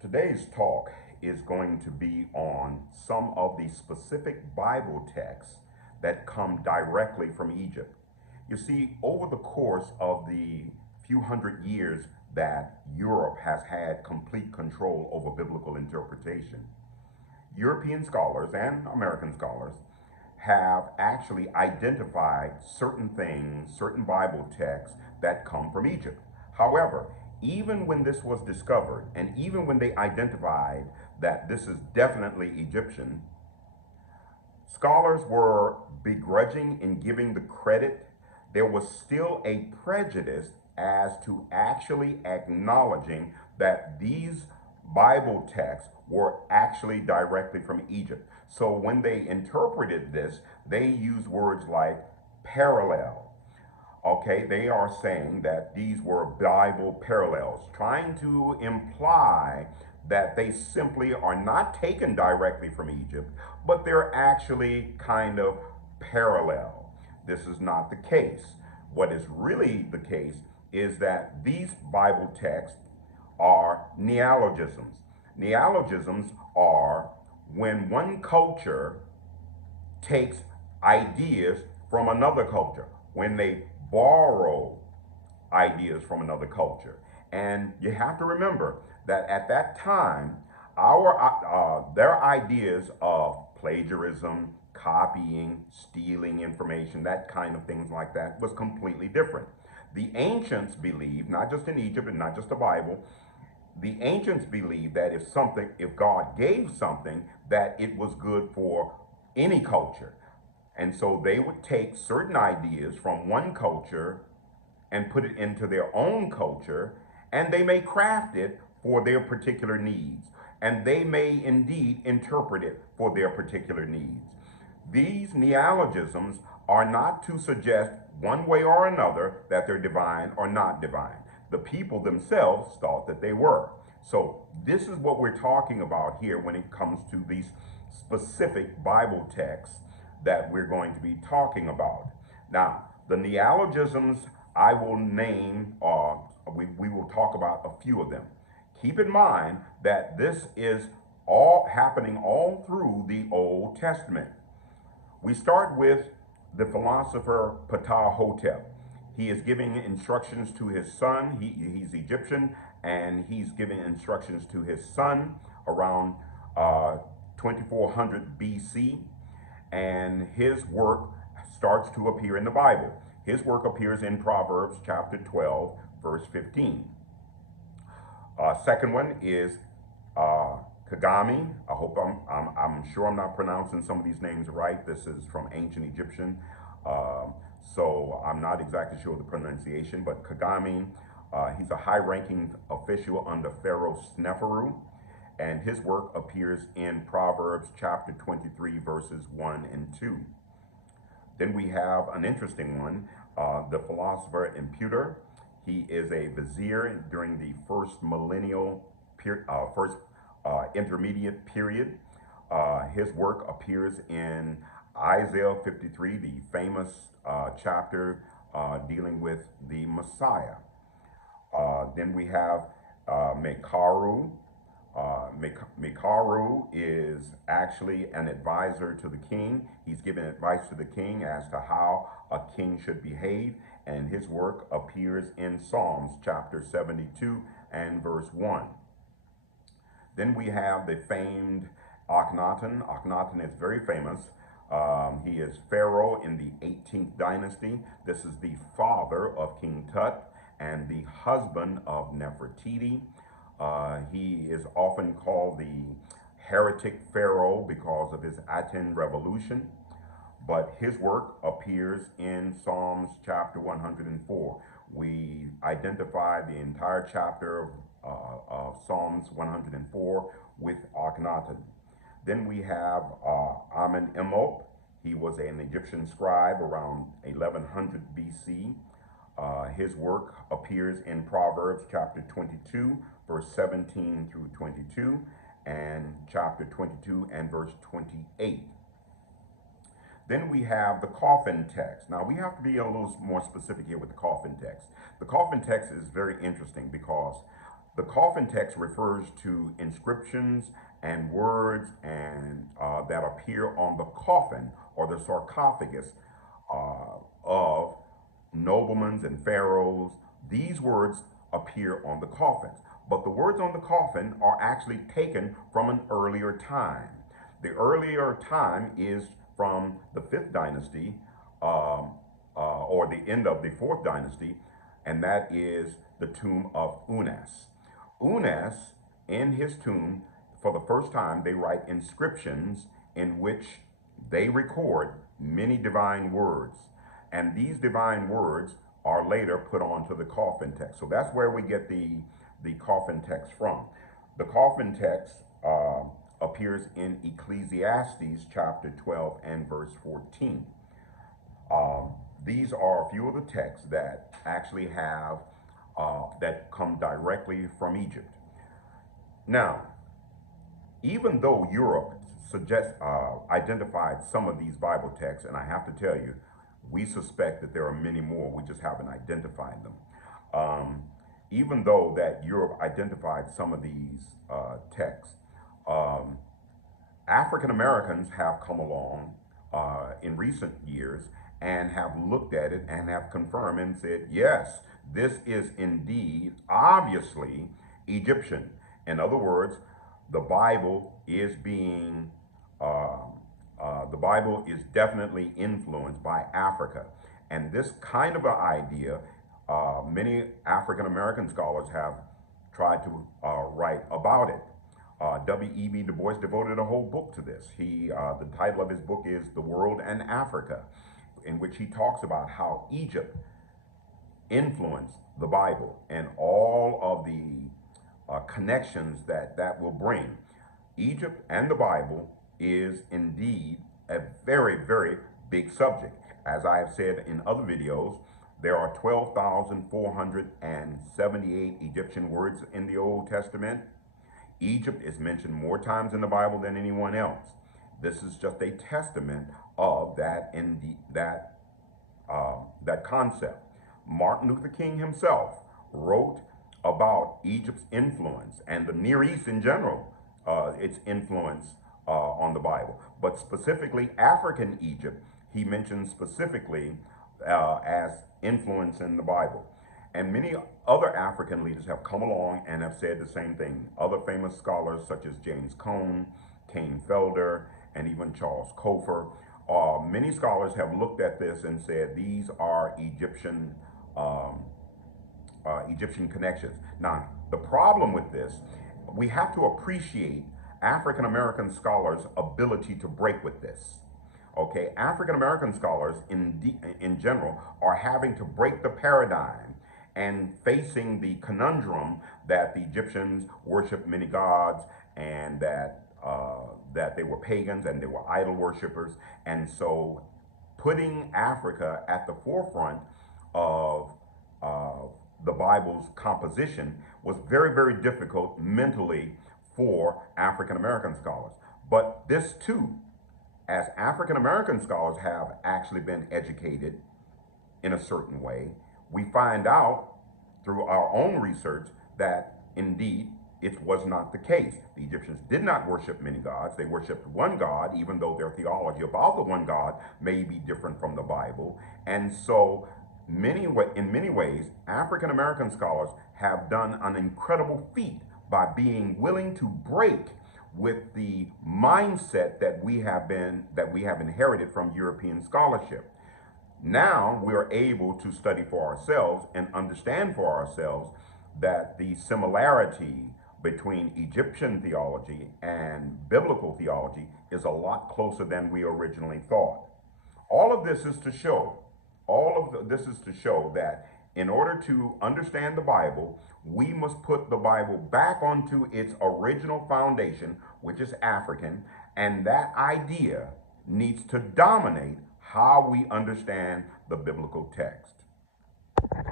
Today's talk is going to be on some of the specific Bible texts that come directly from Egypt. You see, over the course of the few hundred years that Europe has had complete control over biblical interpretation, European scholars and American scholars have actually identified certain things, certain Bible texts that come from Egypt. However, even when this was discovered, and even when they identified that this is definitely Egyptian, scholars were begrudging in giving the credit. There was still a prejudice as to actually acknowledging that these Bible texts were actually directly from Egypt. So when they interpreted this, they used words like parallel. Okay, they are saying that these were Bible parallels, trying to imply that they simply are not taken directly from Egypt, but they're actually kind of parallel. This is not the case. What is really the case is that these Bible texts are neologisms. Neologisms are when one culture takes ideas from another culture, when they borrow ideas from another culture. And you have to remember that at that time, their ideas of plagiarism, copying, stealing information, that kind of things like that was completely different. The ancients believed, not just in Egypt and not just the Bible, the ancients believed that if God gave something, that it was good for any culture. And so they would take certain ideas from one culture and put it into their own culture, and they may craft it for their particular needs. And they may indeed interpret it for their particular needs. These neologisms are not to suggest one way or another that they're divine or not divine. The people themselves thought that they were. So this is what we're talking about here when it comes to these specific Bible texts that we're going to be talking about. Now, the neologisms I will name, we will talk about a few of them. Keep in mind that this is all happening all through the Old Testament. We start with the philosopher Ptahhotep. He is giving instructions to his son. He's Egyptian, and he's giving instructions to his son around 2400 BC. And his work starts to appear in the Bible. His work appears in Proverbs chapter 12, verse 15. Second one is Kagami. I hope I'm sure I'm not pronouncing some of these names right. This is from ancient Egyptian, so I'm not exactly sure the pronunciation. But Kagami, he's a high-ranking official under Pharaoh Sneferu, and his work appears in Proverbs chapter 23, verses 1 and 2. Then we have an interesting one, the philosopher Imputer. He is a vizier during the first intermediate period. His work appears in Isaiah 53, the famous chapter dealing with the Messiah. Then we have Mekaru. Merikare is actually an advisor to the king. He's giving advice to the king as to how a king should behave, and his work appears in Psalms chapter 72 and verse 1. Then we have the famed Akhenaten. Akhenaten is very famous. He is pharaoh in the 18th dynasty. This is the father of King Tut and the husband of Nefertiti. He is often called the heretic pharaoh because of his Aten revolution, but his work appears in Psalms chapter 104. We identify the entire chapter of Psalms 104 with Akhenaten. Then we have Amenemope. He was an Egyptian scribe around 1100 BC. His work appears in Proverbs chapter 22, verse 17 through 22, and chapter 22 and verse 28. Then we have the Coffin text. Now we have to be a little more specific here with the Coffin text. The Coffin text is very interesting because The coffin text refers to inscriptions and words that appear on the coffin or the sarcophagus of noblemen and pharaohs. These words appear on the coffins, but the words on the coffin are actually taken from an earlier time. The earlier time is from the fifth dynasty, or the end of the fourth dynasty, and that is the tomb of Unas. Unas, in his tomb, for the first time, they write inscriptions in which they record many divine words. And these divine words are later put onto the coffin text. So that's where we get the coffin text from. The coffin text appears in Ecclesiastes chapter 12 and verse 14. These are a few of the texts that actually have, that come directly from Egypt. Now, even though Europe identified some of these Bible texts, and I have to tell you, we suspect that there are many more, we just haven't identified them. Even though that Europe identified some of these texts, African Americans have come along in recent years and have looked at it and have confirmed and said, yes, this is indeed obviously Egyptian. In other words, the Bible is definitely influenced by Africa. And this kind of an idea, many African American scholars have tried to write about it. W.E.B. Du Bois devoted a whole book to this. The title of his book is The World and Africa, in which he talks about how Egypt influenced the Bible and all of the connections that will bring. Egypt and the Bible is indeed a very, very big subject. As I have said in other videos, there are 12,478 Egyptian words in the Old Testament. Egypt is mentioned more times in the Bible than anyone else. This is just a testament of that concept. Martin Luther King himself wrote about Egypt's influence and the Near East in general, its influence on the Bible. But specifically African Egypt, he mentions specifically as influence in the Bible. And many other African leaders have come along and have said the same thing. Other famous scholars such as James Cone, Kane Felder, and even Charles Cofer. Many scholars have looked at this and said these are Egyptian connections. Now, the problem with this, we have to appreciate African American scholars' ability to break with this. Okay, African American scholars in general are having to break the paradigm and facing the conundrum that the Egyptians worshiped many gods and that they were pagans and they were idol worshippers. And so putting Africa at the forefront of the Bible's composition was very, very difficult mentally for African American scholars. But this too, as African American scholars have actually been educated in a certain way, we find out through our own research that indeed it was not the case. The Egyptians did not worship many gods. They worshiped one God, even though their theology about the one God may be different from the Bible. And so in many ways, African American scholars have done an incredible feat by being willing to break with the mindset that we have inherited from European scholarship. Now we're able to study for ourselves and understand for ourselves that the similarity between Egyptian theology and biblical theology is a lot closer than we originally thought. All of this is to show that in order to understand the Bible, we must put the Bible back onto its original foundation, which is African, and that idea needs to dominate how we understand the biblical text.